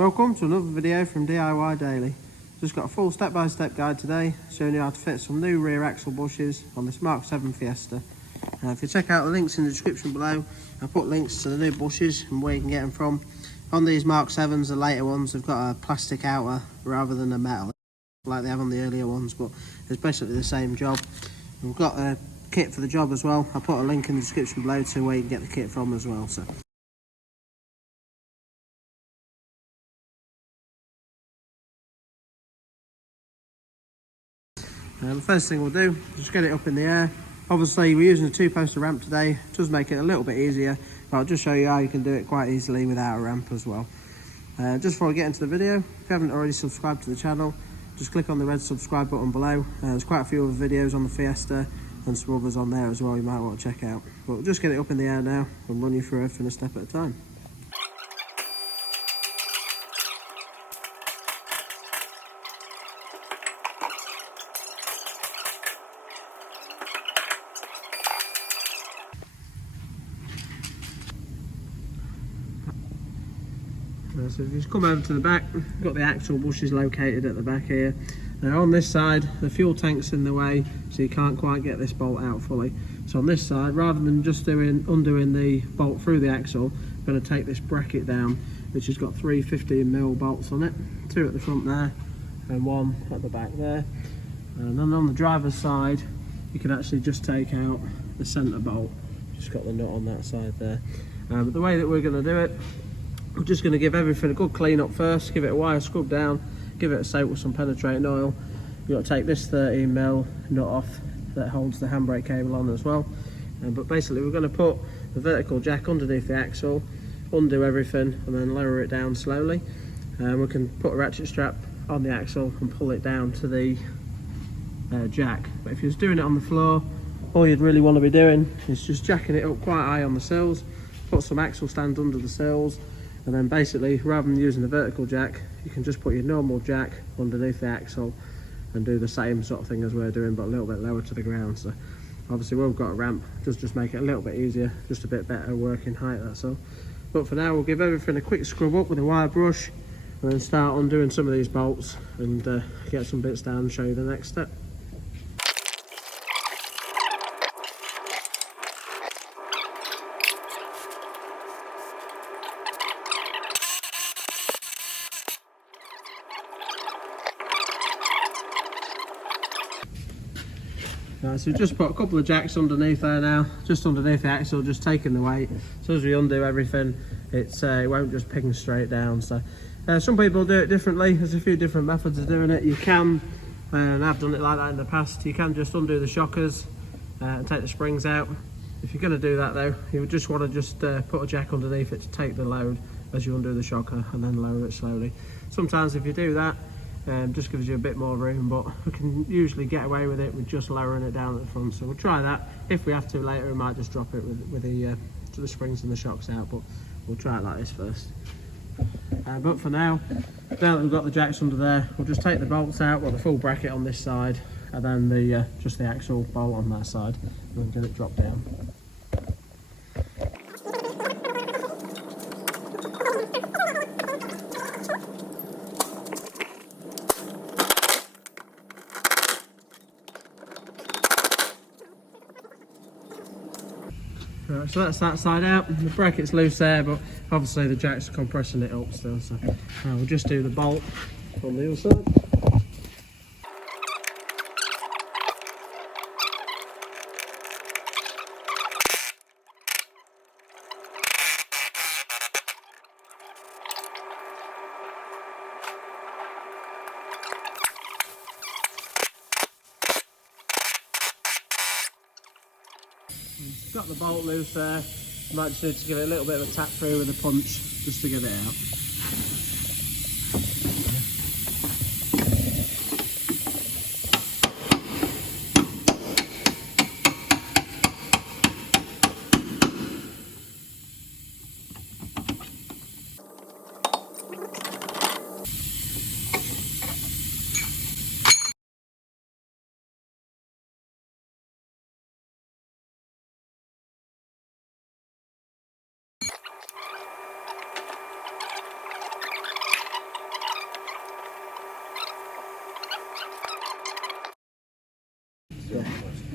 Welcome to another video from DIY Daily. Just got a full step-by-step guide today showing you how to fit some new rear axle bushes on this MK7 Fiesta. If you check out the links in the description below, I'll put links to the new bushes and where you can get them from. On these MK7s, the later ones, they've got a plastic outer rather than a metal like they have on the earlier ones, but it's basically the same job. We've got a kit for the job as well. I'll put a link in the description below to where you can get the kit from as well. The first thing we'll do is just get it up in the air. Obviously we're using a 2-poster ramp today, it does make it a little bit easier, but I'll just show you how you can do it quite easily without a ramp as well. Just before I get into the video, if you haven't already subscribed to the channel, just click on the red subscribe button below. There's quite a few other videos on the Fiesta and some others on there as well you might want to check out. But we'll just get it up in the air now and run you through everything a step at a time. So if you just come over to the back, we've got the axle bushes located at the back here. Now on this side, the fuel tank's in the way, so you can't quite get this bolt out fully. So on this side, rather than just undoing the bolt through the axle, I'm going to take this bracket down, which has got 3 15mm bolts on it. 2 at the front there, and 1 at the back there. And then on the driver's side, you can actually just take out the centre bolt. Just got the nut on that side there. But the way that we're going to do it, we're just going to give everything a good clean up first, give it a wire scrub down, give it a soak with some penetrating oil. You've got to take this 13mm nut off that holds the handbrake cable on as well. But basically we're going to put the vertical jack underneath the axle, undo everything and then lower it down slowly. We can put a ratchet strap on the axle and pull it down to the jack. But if you're doing it on the floor, all you'd really want to be doing is just jacking it up quite high on the sills, put some axle stand under the sills, and then basically rather than using the vertical jack, you can just put your normal jack underneath the axle and do the same sort of thing as we're doing, but a little bit lower to the ground. So obviously where we've got a ramp, just make it a little bit easier, just a bit better working height, that's all. But for now we'll give everything a quick scrub up with a wire brush and then start undoing some of these bolts and get some bits down and show you the next step. So we've just put a couple of jacks underneath there now, just underneath the axle, just taking the weight. So as we undo everything, it won't just ping straight down. So some people do it differently. There's a few different methods of doing it. You can, and I've done it like that in the past, you can just undo the shockers and take the springs out. If you're going to do that though, you would just want to just put a jack underneath it to take the load as you undo the shocker and then lower it slowly. Sometimes if you do that, just gives you a bit more room, but we can usually get away with it with just lowering it down at the front. So we'll try that. If we have to later, we might just drop it with the springs and the shocks out, but we'll try it like this first. But for now that we've got the jacks under there, we'll just take the bolts out, well, the full bracket on this side, and then just the axle bolt on that side, and get it dropped down. Right, so that's that side out. The bracket's loose there, but obviously the jack's compressing it up still. So we'll just do the bolt on the other side. Got the bolt loose there. You might just need to give it a little bit of a tap through with a punch just to get it out.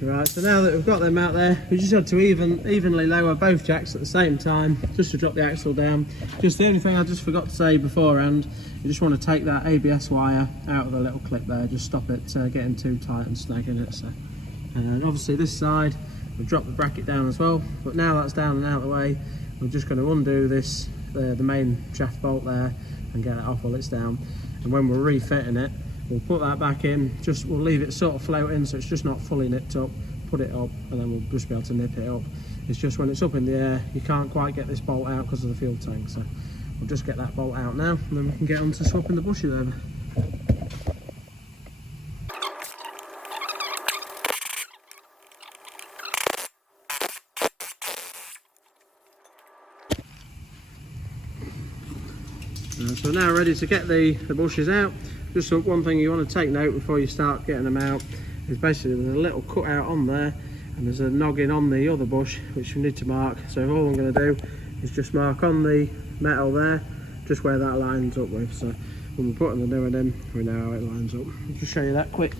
Right, so now that we've got them out there, we just had to evenly lower both jacks at the same time, just to drop the axle down. Just the only thing I just forgot to say beforehand, you just want to take that ABS wire out of the little clip there, just stop it getting too tight and snagging it. So, and obviously this side, we've dropped the bracket down as well, but now that's down and out of the way, we're just going to undo this, the main shaft bolt there, and get it off while it's down. And when we're refitting it, we'll put that back in, we'll leave it sort of floating so it's just not fully nipped up, put it up, and then we'll just be able to nip it up. It's just when it's up in the air, you can't quite get this bolt out because of the fuel tank, so we'll just get that bolt out now, and then we can get on to swapping the bushes over. So we're now ready to get the bushes out. Just one thing you want to take note before you start getting them out is basically there's a little cut out on there and there's a noggin on the other bush which you need to mark. So all I'm going to do is just mark on the metal there just where that lines up with. So when we're putting the new one in, we know how it lines up. I'll just show you that quick.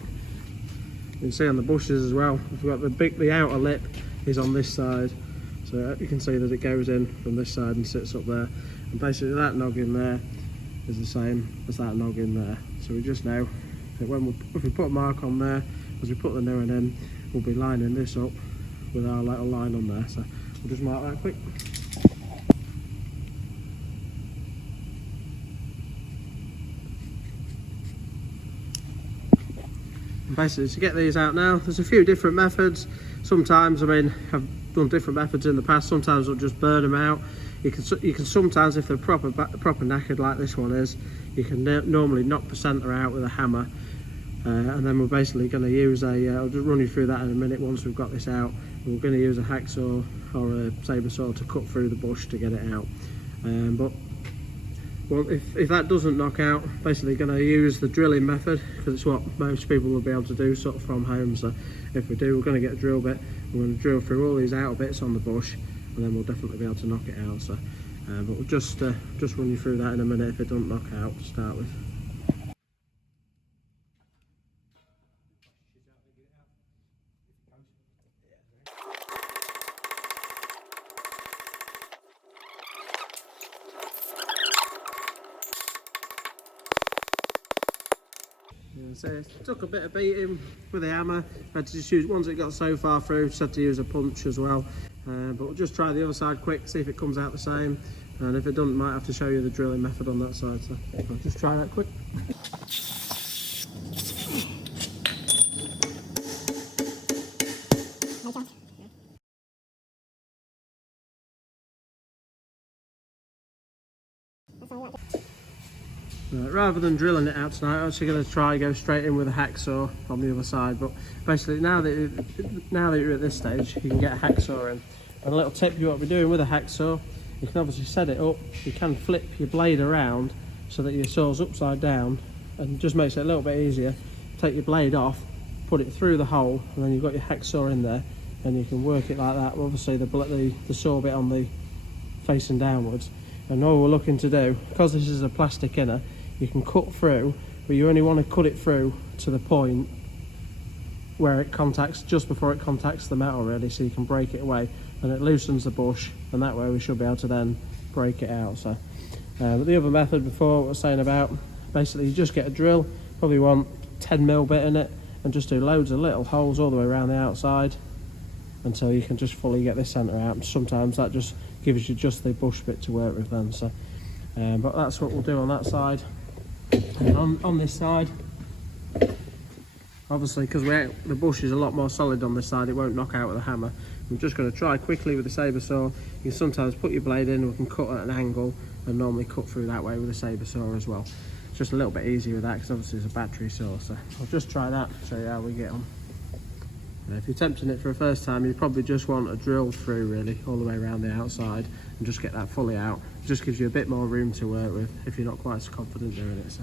You can see on the bushes as well, we've got the outer lip is on this side. So you can see that it goes in from this side and sits up there. And basically that noggin there is the same as that noggin there. So we just know that if we put a mark on there, as we put the new one in, we'll be lining this up with our little line on there. So we'll just mark that quick. And basically to get these out now, there's a few different methods. Sometimes, I mean, I've done different methods in the past. Sometimes I'll just burn them out. You can sometimes, if they're proper knackered like this one is, you can normally knock the centre out with a hammer, and then we're basically going to use I'll just run you through that in a minute once we've got this out. We're going to use a hacksaw or a sabre saw to cut through the bush to get it out. But well, if that doesn't knock out, basically going to use the drilling method because it's what most people will be able to do sort of from home. So if we do, we're going to get a drill bit. We're going to drill through all these outer bits on the bush, and then we'll definitely be able to knock it out. So, but we'll just run you through that in a minute if it doesn't knock out to start with. So it took a bit of beating with the hammer. I had to just use, once it got so far through, just had to use a punch as well. But we'll just try the other side quick, see if it comes out the same. And if it doesn't, might have to show you the drilling method on that side. So I'll just try that quick. Rather than drilling it out tonight, I'm actually going to try go straight in with a hacksaw on the other side. But basically, now that you're at this stage, you can get a hacksaw in. And a little tip you want to be doing with a hacksaw, you can obviously set it up. You can flip your blade around so that your saw's upside down, and just makes it a little bit easier. Take your blade off, put it through the hole, and then you've got your hacksaw in there, and you can work it like that. Obviously, the saw bit on the facing downwards. And all we're looking to do, because this is a plastic inner, you can cut through, but you only want to cut it through to the point where it contacts, just before it contacts the metal really, so you can break it away, and it loosens the bush, and that way we should be able to then break it out. So, but the other method before, what I was saying about, basically you just get a drill, probably want 10mm bit in it, and just do loads of little holes all the way around the outside until you can just fully get this centre out. And sometimes that just gives you just the bush bit to work with then. So, but that's what we'll do on that side. And on this side, obviously because the bush is a lot more solid on this side, it won't knock out with a hammer. I'm just going to try quickly with the sabre saw. You can sometimes put your blade in, we can cut at an angle and normally cut through that way with a sabre saw as well. It's just a little bit easier with that because obviously it's a battery saw. So I'll just try that, show you how we get on. If you're attempting it for the first time, you probably just want a drill through really all the way around the outside and just get that fully out. It just gives you a bit more room to work with if you're not quite so confident doing it. So.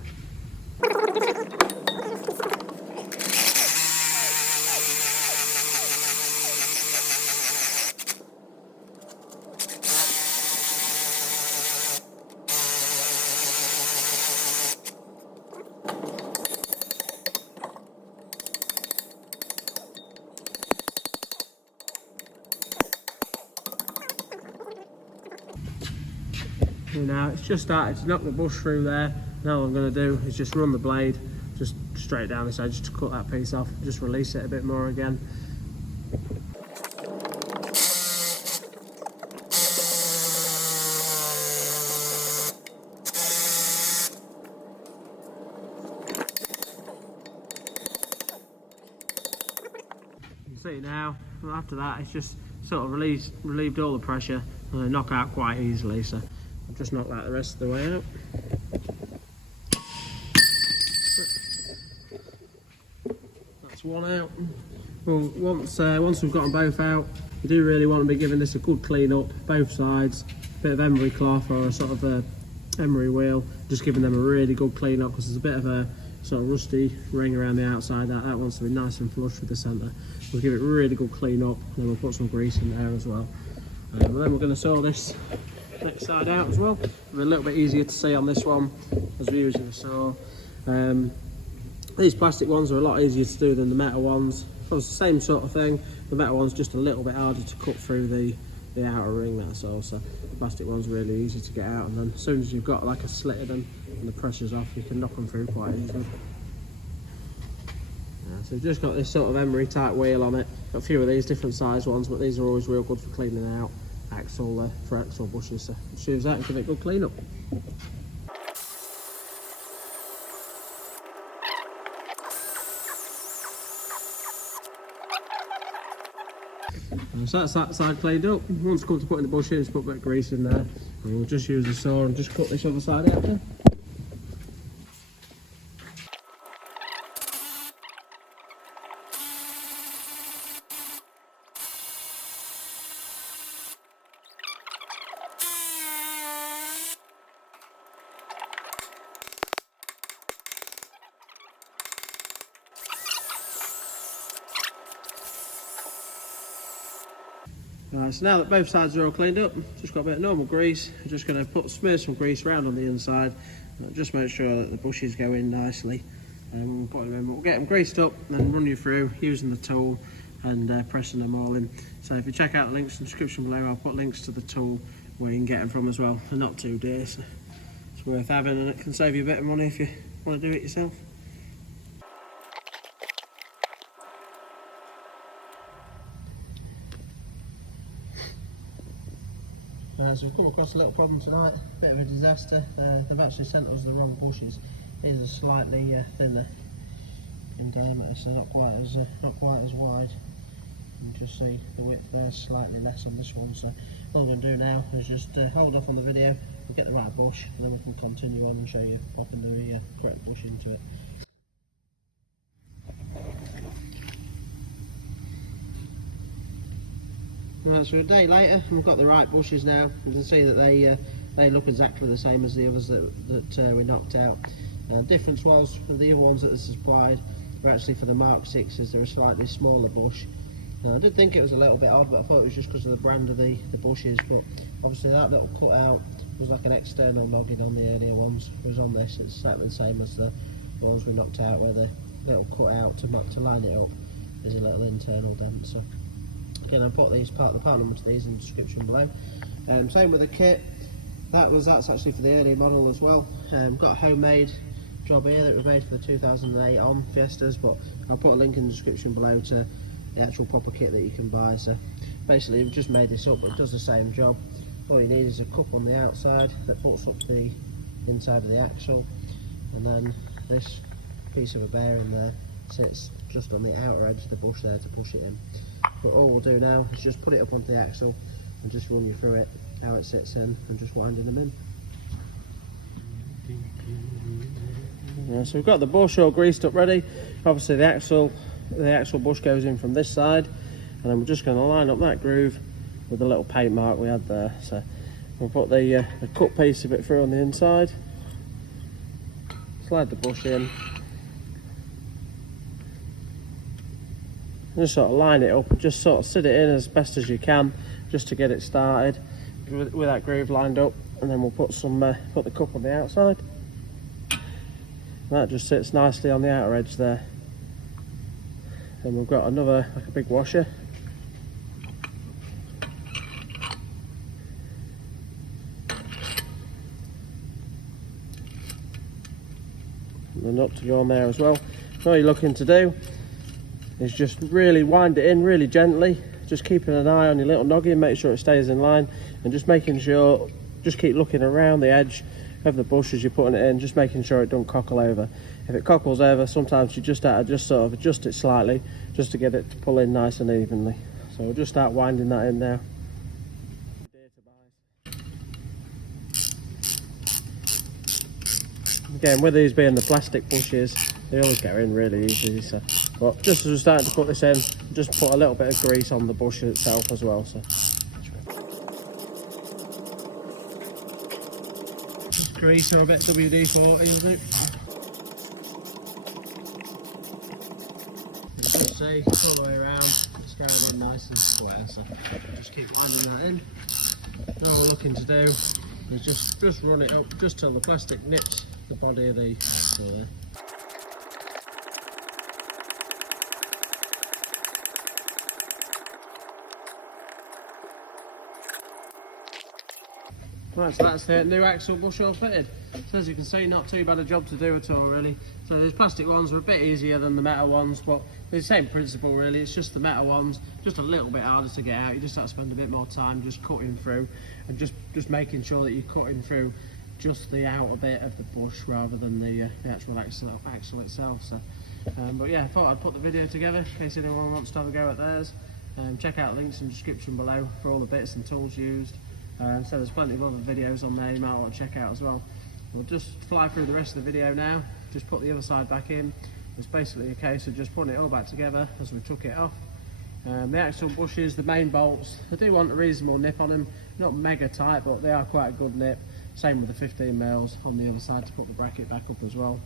Now it's just started to knock the bush through there. Now all I'm going to do is just run the blade just straight down this edge just to cut that piece off, just release it a bit more again. You can see now, after that it's just sort of relieved all the pressure and they knock out quite easily, so I'll just knock that the rest of the way out. That's one out. Well, once we've got them both out, we do really want to be giving this a good clean up, both sides, a bit of emery cloth or a sort of a emery wheel, just giving them a really good clean up because there's a bit of a sort of rusty ring around the outside. That wants to be nice and flush with the centre. We'll give it a really good clean up, and then we'll put some grease in there as well. And then we're going to saw this next side out as well. It'll be a little bit easier to see on this one as we're using the saw. These plastic ones are a lot easier to do than the metal ones. It's the same sort of thing. The metal one's just a little bit harder to cut through the outer ring, that's all. So the plastic one's really easy to get out, and then as soon as you've got like a slit of them and the pressure's off, you can knock them through quite easily. So we've just got this sort of emery type wheel on it. Got a few of these different size ones, but these are always real good for cleaning out axle for axle bushes. So just use that and give it a good clean up. So that's that side cleaned up. Once it comes to putting the bush in, just put a bit of grease in there, and we'll just use the saw and just cut this other side out there. Right, so now that both sides are all cleaned up, just got a bit of normal grease. I'm just going to smear some grease around on the inside, just make sure that the bushes go in nicely. And we'll get them greased up, then run you through using the tool and pressing them all in. So if you check out the links in the description below, I'll put links to the tool where you can get them from as well. They're not too dear, so it's worth having, and it can save you a bit of money if you want to do it yourself. So we've come across a little problem tonight, a bit of a disaster. They've actually sent us the wrong bushes. These are slightly thinner in diameter, so not quite as wide. You can just see the width there is slightly less on this one. So what I'm going to do now is just hold off on the video, we'll get the right bush, and then we can continue on and show you if I can do the correct bush into it. Right, so a day later, we've got the right bushes now. You can see that they look exactly the same as the others that we knocked out. Difference was with the other ones that are supplied were actually for the Mark 6s. They're a slightly smaller bush. I did think it was a little bit odd, but I thought it was just because of the brand of the bushes. But obviously that little cutout was like an external noggin on the earlier ones. Whereas on this, it's exactly the same as the ones we knocked out, where the little cutout to line it up is a little internal dent. So again, I'll put the part number to these in the description below. Same with the kit. That's actually for the earlier model as well. Got a homemade job here that we made for the 2008 on Fiestas, but I'll put a link in the description below to the actual proper kit that you can buy. So basically we've just made this up, but it does the same job. All you need is a cup on the outside that puts up the inside of the axle, and then this piece of a bearing there sits just on the outer edge of the bush there to push it in. But all we'll do now is just put it up onto the axle and just run you through it, how it sits in, and just winding them in. Yeah, so we've got the bush all greased up ready. Obviously the actual bush goes in from this side, and then we're just going to line up that groove with the little paint mark we had there. So we'll put the cut piece of it through on the inside, slide the bush in, just sort of line it up and just sort of sit it in as best as you can just to get it started with that groove lined up, and then we'll put the cup on the outside. That just sits nicely on the outer edge there. Then we've got another, like a big washer. the nut to go on there as well. So all you're looking to do is just really wind it in really gently, just keeping an eye on your little noggin, make sure it stays in line, and just making sure, just keep looking around the edge of the bush as you're putting it in, just making sure it don't cockle over. If it cockles over, sometimes you just have to just sort of adjust it slightly just to get it to pull in nice and evenly. So we'll just start winding that in now. Again, with these being the plastic bushes, they always get in really easy. So, but just as we're starting to put this in, just put a little bit of grease on the bush itself as well. So, just grease or a bit WD-40, isn't it? Just see, all the way around, it's going in nice and square. So, just keep winding that in. Now all we're looking to do is just run it up just till the plastic nips the body of the axle there. Right, so that's the new axle bush all fitted. So as you can see, not too bad a job to do at all really. So these plastic ones are a bit easier than the metal ones, but the same principle really. It's just the metal ones, just a little bit harder to get out. You just have to spend a bit more time just cutting through and just making sure that you're cutting through just the outer bit of the bush rather than the actual axle itself. So, but yeah, I thought I'd put the video together in case anyone wants to have a go at theirs. Check out links in the description below for all the bits and tools used. So there's plenty of other videos on there you might want to check out as well. We'll just fly through the rest of the video now, just put the other side back in. It's basically a case of just putting it all back together as we took it off. The axle bushes, the main bolts, they do want a reasonable nip on them, not mega tight, but they are quite a good nip. Same with the 15mm on the other side to put the bracket back up as well.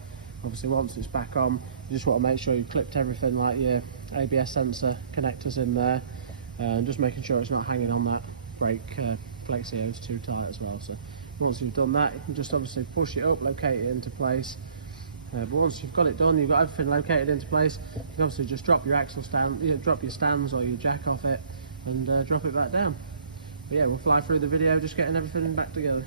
Obviously once it's back on, you just want to make sure you've clipped everything like your ABS sensor connectors in there, and just making sure it's not hanging on that brake flexi hose too tight as well. So once you've done that, you can just obviously push it up, locate it into place. But once you've got it done, you've got everything located into place, you can obviously just drop your axle stand, drop your stands or your jack off it, and drop it back down. But yeah, we'll fly through the video just getting everything back together.